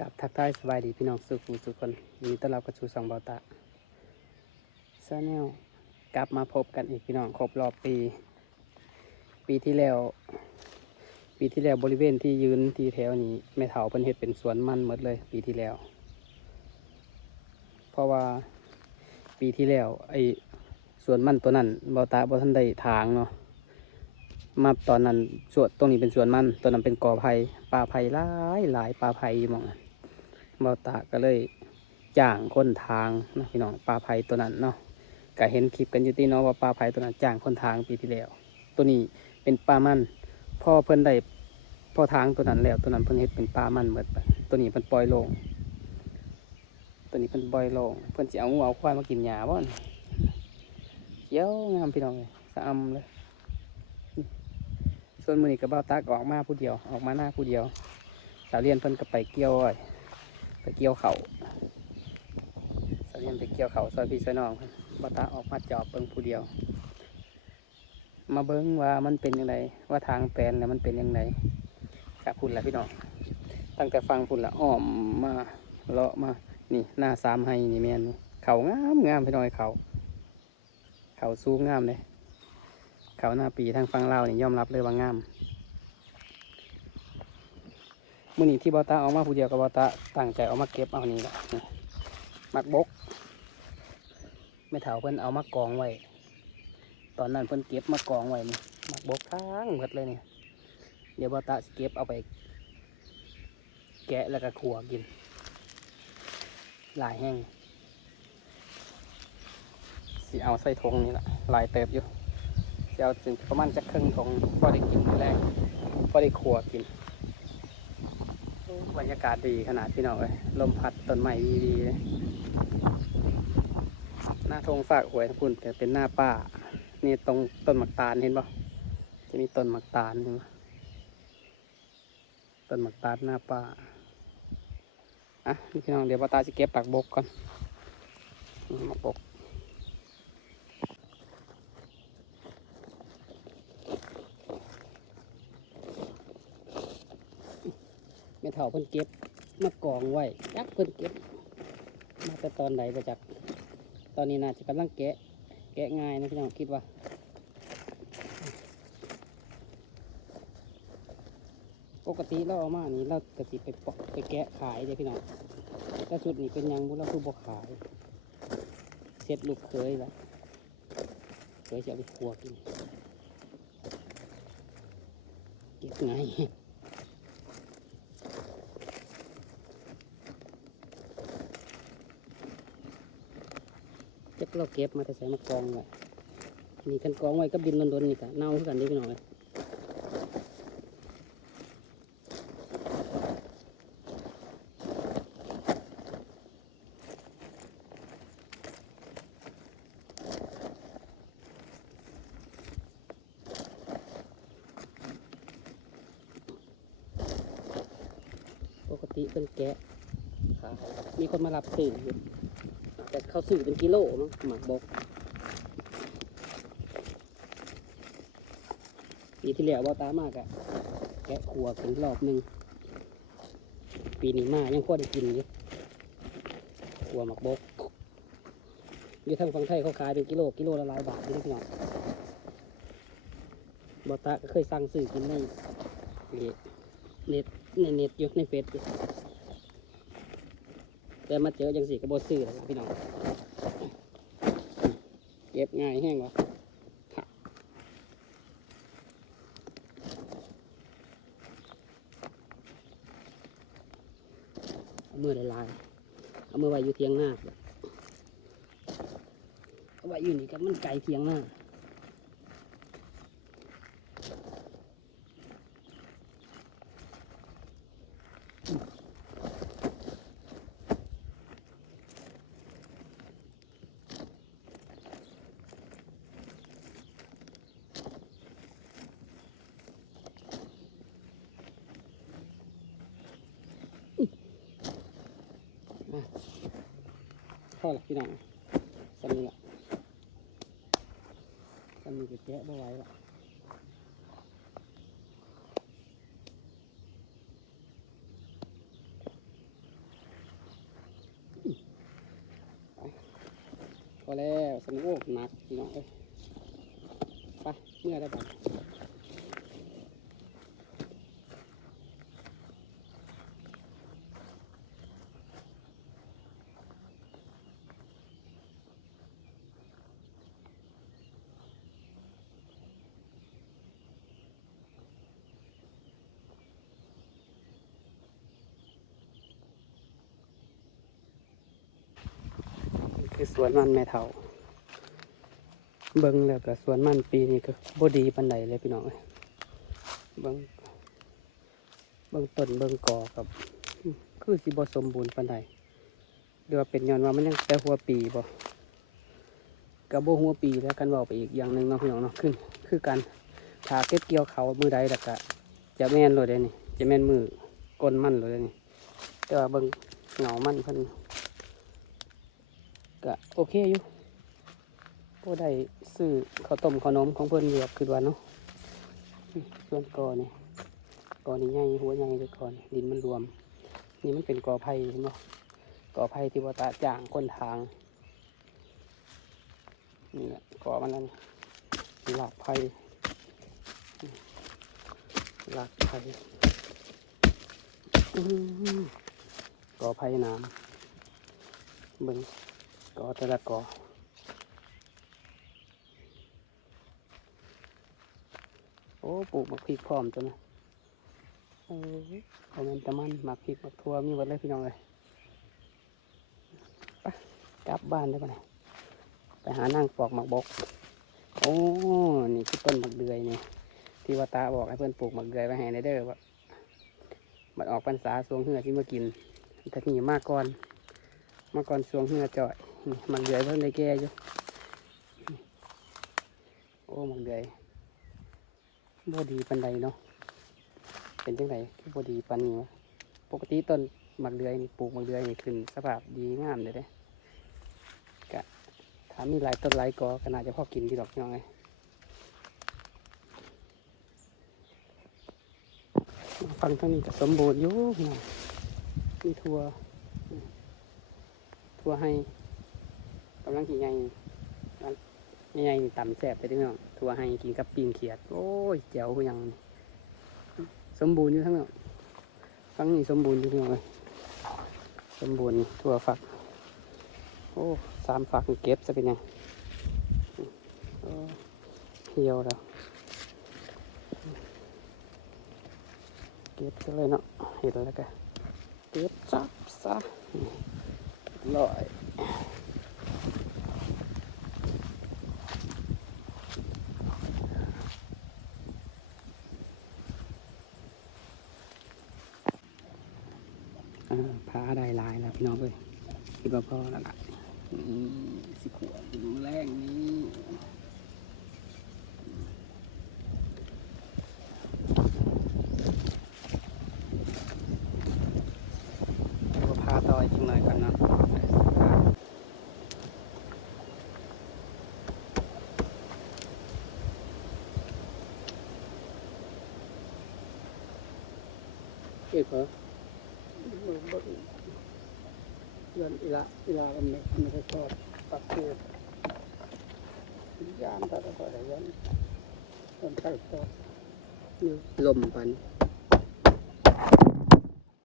กับทักทายสบายดีพี่น้องสุขุสุขคนยินดีต้อนรับกระชูสองเบาตะซาแนลกลับมาพบกันอีกพี่น้องครบรอบปี ปีที่แล้ว ปีที่แล้วบริเวณที่ยืนที่แถวนี้แม่เถาเพิ่นเฮ็ดเป็นสวนมันหมดเลย ปีที่แล้ว เพราะว่าปีที่แล้วไอ้สวนมันตัวนั้นเบาตาบ่ทันได้ทางเนาะมาตอนนั้นสวนตรงนี้เป็นสวนมันตอนนั้นเป็นกอไผ่ป่าไผ่หลายหลายป่าไผ่อยู่มองนั้น เบาตาก็เลยจ้างคนทางนะพี่น้องป่าไผ่ตัวนั้นเนาะก็เห็นคลิปกันอยู่ที่เนาะว่าป่าไผ่ตัวนั้นจ้างคนทางปีที่แล้ว ตัวนี้เป็นป่ามันพ่อเพิ่นได้พ่อทางตัวนั้นแล้ว ตัวนั้นเพิ่นเฮ็ดเป็นป่ามันหมดไปตัวนี้เพิ่นปล่อยลง ตัวนี้เพิ่นปล่อยลง เพิ่นสิเอางูเอาควายมากินหญ้าบ่นเขียวงามพี่น้องเลยสะอำเลยส่วนมือนี้กับเบ้าตักออกมาผู้เดียวออกมาหน้าผู้เดียวสาวเรียนเพิ่นก็ไปเกี่ยวอ้อย ไปเกี่ยวเขาสาวเรียนไปเกี่ยวเขาซอยพี่ซอยน้องเพิ่นเบ้าตักออกมาจอบเบิ่งผู้เดียว มาเบิ่งว่ามันเป็นยังไงว่าทางแปลนแล้วมันเป็นยังไงกับพุ่นละพี่น้องตั้งแต่ฟังพุ่นละอ้อมมาเลาะมานี่หน้าสามไฮนี่แมนนี่เขางามงามพี่น้องเขาเขาสูงงามเลยเขาหน้าปีทางฟังเล่านี่ยอมรับเลยว่างาม มื่อนี้ที่บอตาเอามาผู้เดียวกับบอตาตั้งใจเอามาเก็บเอานี่แหละนี่มักบกไม่เถาเพิ่นเอามากองไว้ ตอนนั้นเพิ่นเก็บมากองไว้นี่มักบกทั้งหมดเลยเนี่ยเดี๋ยวบอตาเก็บเอาไป แกะแล้วก็ขัวกิน หลายแห้งสิเอาใส่ทงนี่แหละหลายเติบอยู่เดี๋ยวถึงประมาณจะครึ่งทงพอได้กินแรกพอได้ขัวกิน บรรยากาศดีขนาดพี่น้องเลยลมพัดต้นไม้ดีๆเลยหน้าทงฝากหวยทั้งพุ่นแต่เป็นหน้าป่า นี่ตรงต้นหมักตาลเห็นปะจะมีต้นหมักตาลเห็นปะต้นหมักตาลหน้าป่าอะพี่น้องเดี๋ยวป้าตาจะเก็บปักบกก่อนหมักบก แม่เฒ่าเพิ่นเก็บมากองไว้ยักเพิ่นเก็บ มาแต่ตอนไหนประจักตอนนี้น่าจะกำลังแกะ แกะง่ายนะพี่น้องคิดว่าปกติเราเอามานี่เรากระสิไปปอกไปแกะขายเด้พี่น้องแต่ชุดนี้เป็นยังบุเราคือบ่ขายเซ็ตลูกเคยละเคยจะเอาไปคั่วกินเก็บง่ จักเราเก็บมาแต่ใส่มากองไว้นี่กันกองไว้ก็บินลนๆนี่กะเน่าคือกันได้พี่อยปกติเป็นแกะ มีคนมารับซื้ออยู่ แต่เขาซื้อเป็นกิโลมั้งหมากบกปีที่แล้วว่าตามากอะแกะขัวถึงรอบหนึ่งปีนี้มายังพอได้กินอยู่ขัวหมากบกอยู่ทางฝั่งไทยเขาขายเป็นกิโลกิโลละหลายบาทนี่พี่น้องบอตาก็เคยสั่งซื้อกินในเน็ตในเน็ตอยู่ในเฟซอยู่ แต่มาเจอจังสี่ก็บซื้อแล้วล่ะพี่น้องเก็บง่ายแห้งวะค่ะเอามือลายเอามือไว้อยู่เทียงหน้าเอาไว้อยู่นี่ก็มันไกลเทียงหน้า มาพ่อหลักพี่น้องสำนีละสำนีจะแกะม่ไหวละพอแล้วสำนีโหนักพี่น้องเอ้ยไปเมื่อได้บ้ คือสวนมันแม่เฒ่าเบิ่งแล้วก็สวนมันปีนี้ก็บ่ดีปานใดเลยพี่น้องเอ้ยเบิ่งเบิ่งต้นเบิ่งกอกับ คือสิบ่สมบูรณ์ปานใดหรือว่าเป็นย้อนว่ามันยังแต่หัวปีบ่ก็บ่หัวปีแล้วกันเว้าไปอีกอย่างหนึ่งเนาะพี่น้องเนาะคือคือกันถาเก็บเกี่ยวเขามือใดแล้วก็จะแม่นเลยเด้นี่จะแม่นมือก้นมันเลยเด้นี่แต่ว่าเบิ่งเหงามันเพิ่น ก็โอเคอยู่ก็ได้ซื้อข้าวต้มขาวนมของเพื่อนเหลือกคือว่าเนาะส่วนกอนี่กอนี่ใหญ่หัวใหญ่เลยกอนดินมันรวม นี่มันเป็นกอไผ่เห็นบ่กอไผ่ที่ว่าตาจ่างคนทางนี่แหละกอมันนั่นหลากไผ่หลากไผ่กอไผ่น้ำเบิ่ง กอแต่ละกอโอ้ปลูกมักพริกพร้อมจ้ะนะเออเอามันตะมันมักพริกมักทั่วมีหมดเลยพี่น้องเลยไปกลับบ้านได้ปะเนี่ยไปหานั่งปอกหมักบก โอ้ นี่คือต้นหมักเดือยนี่ ที่ว่าตาบอกให้เพื่อนปลูกหมักเดือยไว้ให้ในเด้อว่ามันออกพรรษาสวงเหือที่มากินแต่นี่มาก่อน มาก่อนสวงเหือจ่อย มักเดือยเพิ่นได้แก่อยู่โอ้มักเดือยบ่ดีปันใดเนาะเป็นจังไดคือบดีปันนี้วะปกติต้นมักเดือยนี่ปลูกมักเดือยนี่ขึ้นสภาพดีงามเลยเด้กะถ้ามีหลายต้นหลายกอก็น่าจะพอกินที่ดอกน้องไงฟังทางนี้ก็สมบูรณ์อยู่พี่องมีทัวทัวให้ กำลังกี่ไงใหญ่ๆนี่ต่ำแสบไปเด้อพี่น้องทัวให้กินกับปีนเขียด โอ้ยเจ๋วคือหยัง สมบูรณ์อยู่ทั้งนั้นฟังนี่สมบูรณ์อยู่พี่น้องเลยสมบูรณ์นี่ทัวฝัก โอ้สามฝักเก็บจะเป็นยังเหี่ยวแล้ว เก็บซะเลยเนาะเห็นแล้วก็เก็บซับซะนี่ลอย พาได้ลายแล้วพี่น้องเลยคิดว่าพอแล้วล่ะอืมสิขวดถึงแรงนี้ก็พาต่ออีกหน่อยกันนะเก็บเหรอ ยันอีละอีละมันไม่ไม่ได้ชอบปักเทียบยามถ้าจะปล่อยยันยันใส่ชอบลมพัน